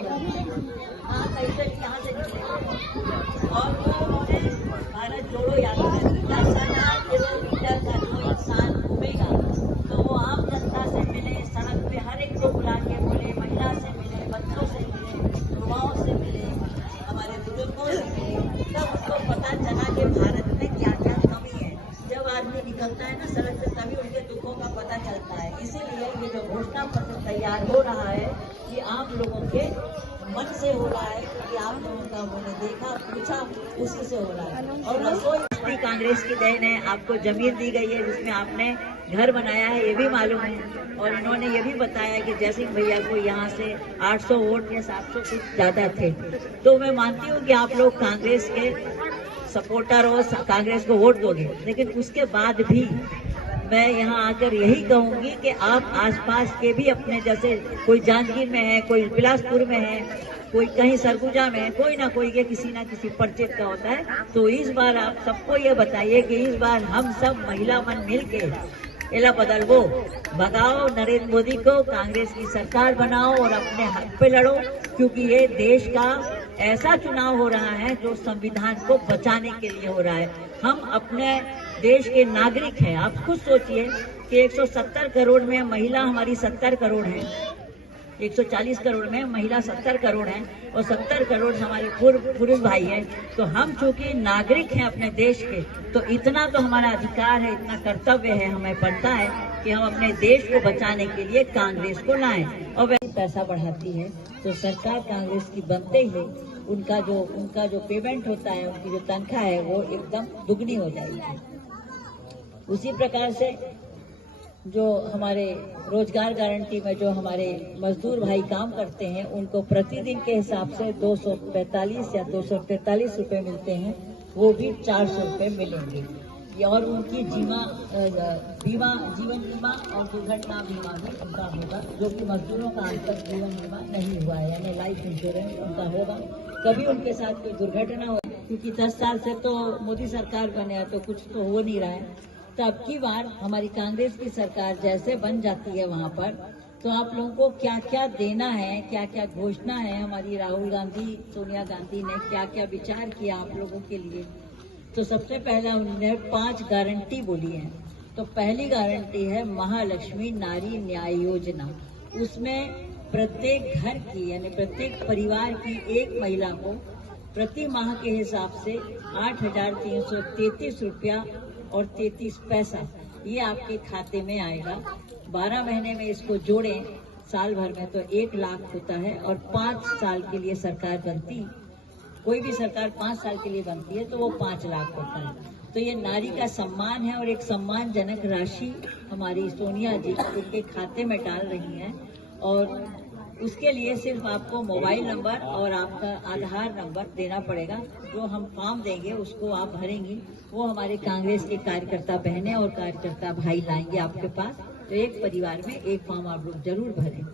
हाँ कैसे यहाँ से निकले और वो उन्होंने भारत जोड़ो यात्रा केवल लीडर का जो इंसान घूमेगा तो वो आम जनता से मिले, सड़क पे हर एक को बुला के बोले, महिला से मिले, बच्चों से मिले, युवाओं से मिले, हमारे बुजुर्गों से मिले, तब उसको पता चला कि भारत में क्या क्या कमी है। जब आदमी निकलता है ना सड़क पे तभी उनके दुखों का पता चलता है। इसीलिए ये जो घोषणा पत्र तैयार हो रहा है ये आम लोगों के मन से हो रहा है, क्योंकि आप लोगों का उन्होंने देखा पूछा उसी से हो रहा है। और रसोई कांग्रेस की देन है, आपको जमीन दी गई है जिसमें आपने घर बनाया है ये भी मालूम है। और इन्होंने ये भी बताया कि जयसिंह भैया को यहाँ से 800 वोट या 700 कुछ ज्यादा थे। तो मैं मानती हूँ कि आप लोग कांग्रेस के सपोर्टर हो, कांग्रेस को वोट दोगे, लेकिन उसके बाद भी मैं यहाँ आकर यही कहूंगी कि आप आसपास के भी अपने, जैसे कोई जांजगीर में है, कोई बिलासपुर में है, कोई कहीं सरगुजा में है, कोई ना कोई के किसी ना किसी परिचित का होता है। तो इस बार आप सबको ये बताइए कि इस बार हम सब महिला मन मिल के एला बदलवो, भगाओ नरेंद्र मोदी को, कांग्रेस की सरकार बनाओ और अपने हक पे लड़ो, क्योंकि ये देश का ऐसा चुनाव हो रहा है जो संविधान को बचाने के लिए हो रहा है। हम अपने देश के नागरिक हैं। आप खुद सोचिए कि 170 करोड़ में महिला हमारी 70 करोड़ है, 140 करोड़ में महिला 70 करोड़ है और 70 करोड़ हमारे पुरुष भाई हैं। तो हम चूंकि नागरिक हैं अपने देश के, तो इतना तो हमारा अधिकार है, इतना कर्तव्य है, हमें पड़ता है कि हम अपने देश को बचाने के लिए कांग्रेस को लाएं। और वैसे पैसा बढ़ाती है तो सरकार कांग्रेस की बनते ही उनका जो पेमेंट होता है, उनकी जो तनख्वाह है वो एकदम दुगनी हो जाएगी। उसी प्रकार से जो हमारे रोजगार गारंटी में जो हमारे मजदूर भाई काम करते हैं उनको प्रतिदिन के हिसाब से 245 या 243 रुपए मिलते हैं, वो भी 400 रुपए मिलेंगे। और उनकी जीवन बीमा और दुर्घटना बीमा भी उनका होगा, जो कि मजदूरों का आज तक जीवन बीमा नहीं हुआ है, यानी लाइफ इंश्योरेंस उनका होगा। कभी उनके साथ कोई दुर्घटना हो, क्योंकि 10 साल से तो मोदी सरकार बने है तो कुछ तो हो नहीं रहा है। तो अब की बार हमारी कांग्रेस की सरकार जैसे बन जाती है वहाँ पर, तो आप लोगों को क्या क्या देना है, क्या क्या घोषणा है, हमारी राहुल गांधी, सोनिया गांधी ने क्या क्या विचार किया आप लोगों के लिए। तो सबसे पहला उन्होंने 5 गारंटी बोली है। तो पहली गारंटी है महालक्ष्मी नारी न्याय योजना। उसमें प्रत्येक घर की यानी प्रत्येक परिवार की एक महिला को प्रति माह के हिसाब से 8,333 रुपया और 33 पैसा ये आपके खाते में आएगा। 12 महीने में इसको जोड़ें साल भर में तो 1 लाख होता है। और 5 साल के लिए सरकार बनती, कोई भी सरकार 5 साल के लिए बनती है तो वो 5 लाख होता है। तो ये नारी का सम्मान है और एक सम्मानजनक राशि हमारी सोनिया जी उनके खाते में डाल रही हैं। और उसके लिए सिर्फ आपको मोबाइल नंबर और आपका आधार नंबर देना पड़ेगा। जो हम फॉर्म देंगे उसको आप भरेंगी, वो हमारे कांग्रेस के कार्यकर्ता बहनें और कार्यकर्ता भाई लाएंगे आपके पास। तो एक परिवार में एक फॉर्म आप लोग जरूर भरें।